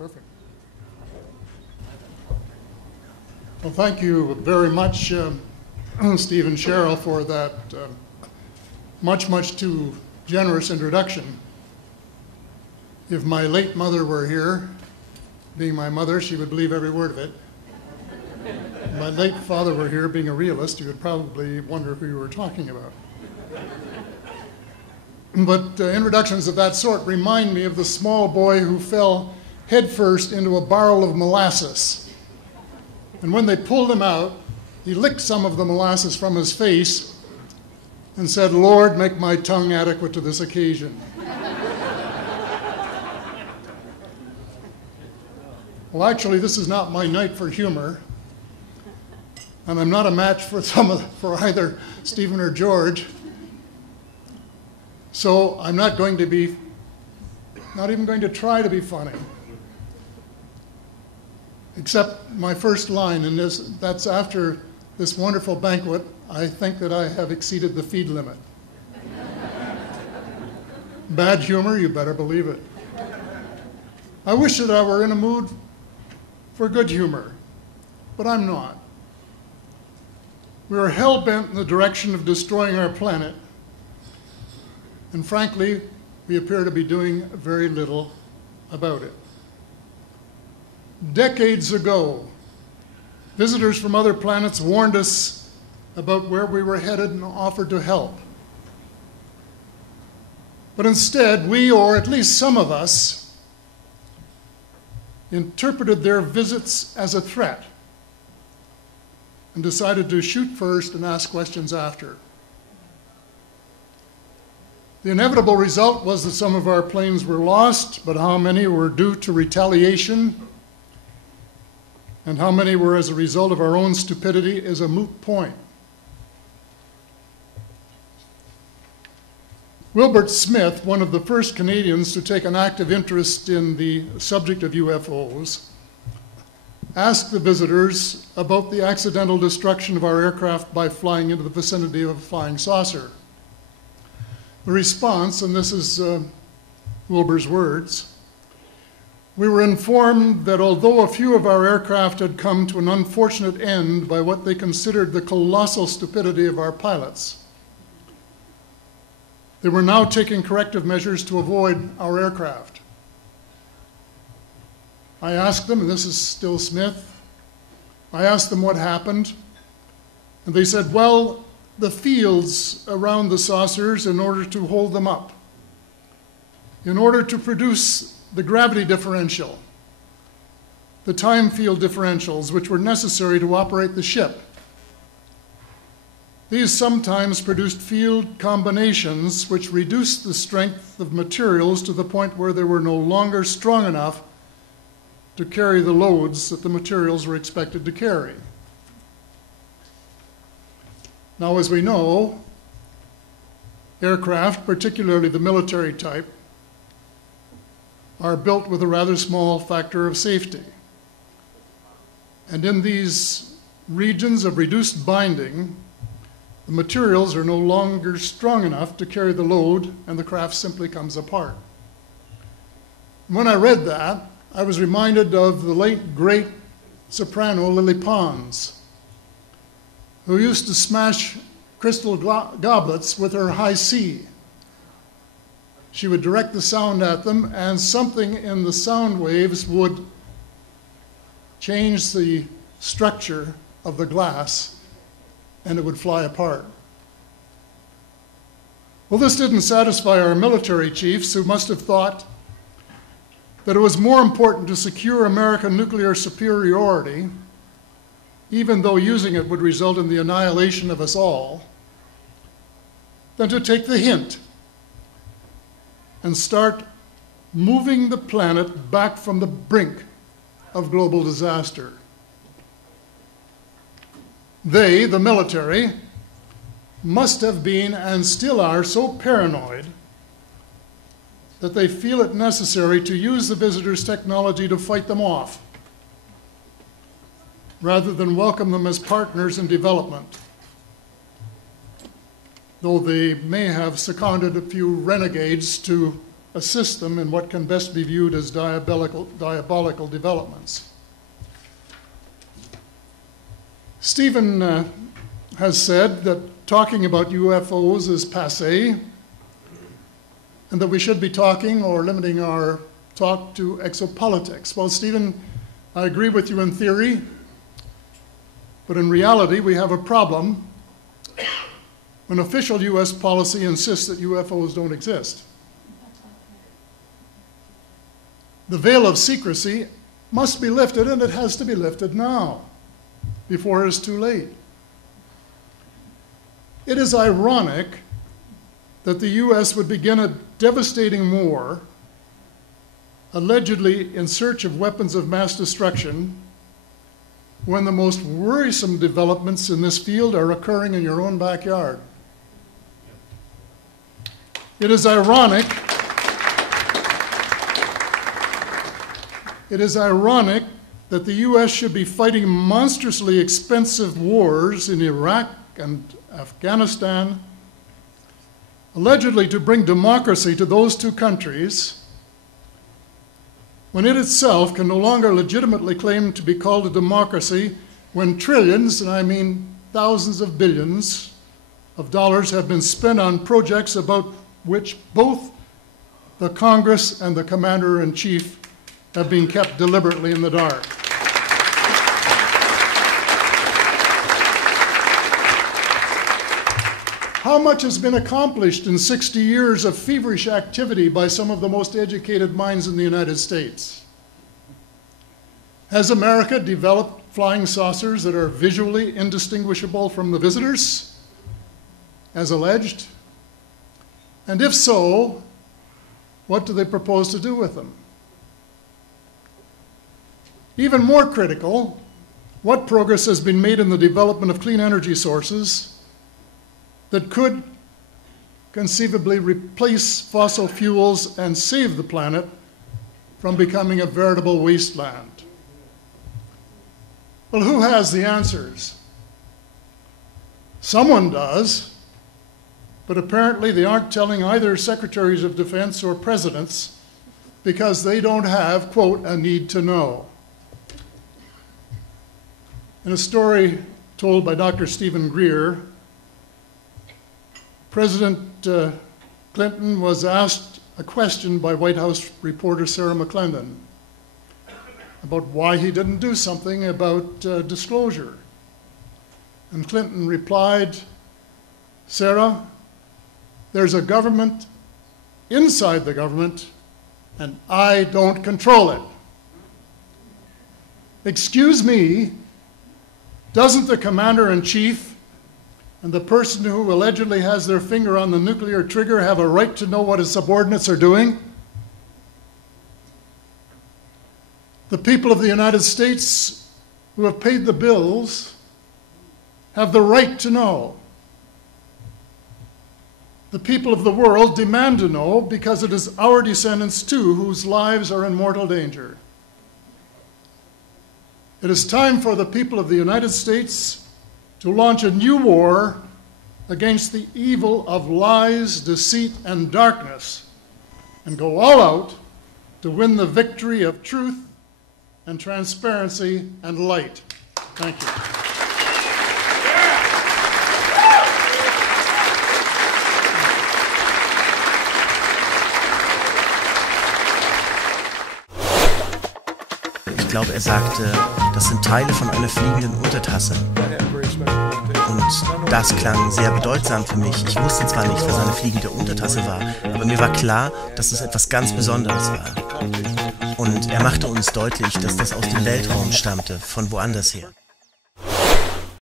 Perfect. Well, thank you very much, Steve and Cheryl, for that much too generous introduction. If my late mother were here, being my mother, she would believe every word of it. If my late father were here, being a realist, he would probably wonder who you were talking about. But introductions of that sort remind me of the small boy who fell headfirst into a barrel of molasses. And when they pulled him out, he licked some of the molasses from his face and said, "Lord, make my tongue adequate to this occasion." Well, actually, this is not my night for humor, and I'm not a match for either Stephen or George. So I'm not even going to try to be funny. Except my first line, and that's after this wonderful banquet, I think that I have exceeded the feed limit. Bad humor, you better believe it. I wish that I were in a mood for good humor, but I'm not. We are hell-bent in the direction of destroying our planet, and frankly, we appear to be doing very little about it. Decades ago, visitors from other planets warned us about where we were headed and offered to help. But instead, we, or at least some of us, interpreted their visits as a threat and decided to shoot first and ask questions after. The inevitable result was that some of our planes were lost, but how many were due to retaliation and how many were as a result of our own stupidity is a moot point. Wilbert Smith, one of the first Canadians to take an active interest in the subject of UFOs, asked the visitors about the accidental destruction of our aircraft by flying into the vicinity of a flying saucer. The response, and this is Wilbur's words, "We were informed that although a few of our aircraft had come to an unfortunate end by what they considered the colossal stupidity of our pilots, they were now taking corrective measures to avoid our aircraft." I asked them, and this is still Smith, I asked them what happened, and they said, "Well, the fields around the saucers, in order to hold them up, in order to produce the gravity differential, the time field differentials which were necessary to operate the ship. These sometimes produced field combinations which reduced the strength of materials to the point where they were no longer strong enough to carry the loads that the materials were expected to carry." Now, as we know, aircraft, particularly the military type, are built with a rather small factor of safety. And in these regions of reduced binding, the materials are no longer strong enough to carry the load, and the craft simply comes apart. When I read that, I was reminded of the late, great soprano Lily Pons, who used to smash crystal goblets with her high C. She would direct the sound at them, and something in the sound waves would change the structure of the glass, and it would fly apart. Well, this didn't satisfy our military chiefs, who must have thought that it was more important to secure American nuclear superiority, even though using it would result in the annihilation of us all, than to take the hint and start moving the planet back from the brink of global disaster. They, the military, must have been and still are so paranoid that they feel it necessary to use the visitors' technology to fight them off, rather than welcome them as partners in development, though they may have seconded a few renegades to assist them in what can best be viewed as diabolical developments. Stephen has said that talking about UFOs is passé, and that we should be talking or limiting our talk to exopolitics. Well, Stephen, I agree with you in theory, but in reality we have a problem when official US policy insists that UFOs don't exist. The veil of secrecy must be lifted, and it has to be lifted now, before it is too late. It is ironic that the US would begin a devastating war, allegedly in search of weapons of mass destruction, when the most worrisome developments in this field are occurring in your own backyard. It is ironic that the US should be fighting monstrously expensive wars in Iraq and Afghanistan, allegedly to bring democracy to those two countries, when it itself can no longer legitimately claim to be called a democracy, when trillions, and I mean thousands of billions of dollars, have been spent on projects about which both the Congress and the Commander-in-Chief have been kept deliberately in the dark. How much has been accomplished in 60 years of feverish activity by some of the most educated minds in the United States? Has America developed flying saucers that are visually indistinguishable from the visitors, as alleged? And if so, what do they propose to do with them? Even more critical, what progress has been made in the development of clean energy sources that could conceivably replace fossil fuels and save the planet from becoming a veritable wasteland? Well, who has the answers? Someone does, but apparently they aren't telling either secretaries of defense or presidents because they don't have, quote, a need to know. In a story told by Dr. Stephen Greer, President Clinton was asked a question by White House reporter Sarah McClendon about why he didn't do something about disclosure. And Clinton replied, "Sarah, there's a government inside the government, and I don't control it." Excuse me, doesn't the Commander-in-Chief and the person who allegedly has their finger on the nuclear trigger have a right to know what his subordinates are doing? The people of the United States who have paid the bills have the right to know. The people of the world demand to know because it is our descendants too whose lives are in mortal danger. It is time for the people of the United States to launch a new war against the evil of lies, deceit, and darkness, and go all out to win the victory of truth and transparency and light. Thank you. Ich glaube, er sagte, das sind Teile von einer fliegenden Untertasse. Und das klang sehr bedeutsam für mich. Ich wusste zwar nicht, was eine fliegende Untertasse war, aber mir war klar, dass es etwas ganz Besonderes war. Und er machte uns deutlich, dass das aus dem Weltraum stammte, von woanders her.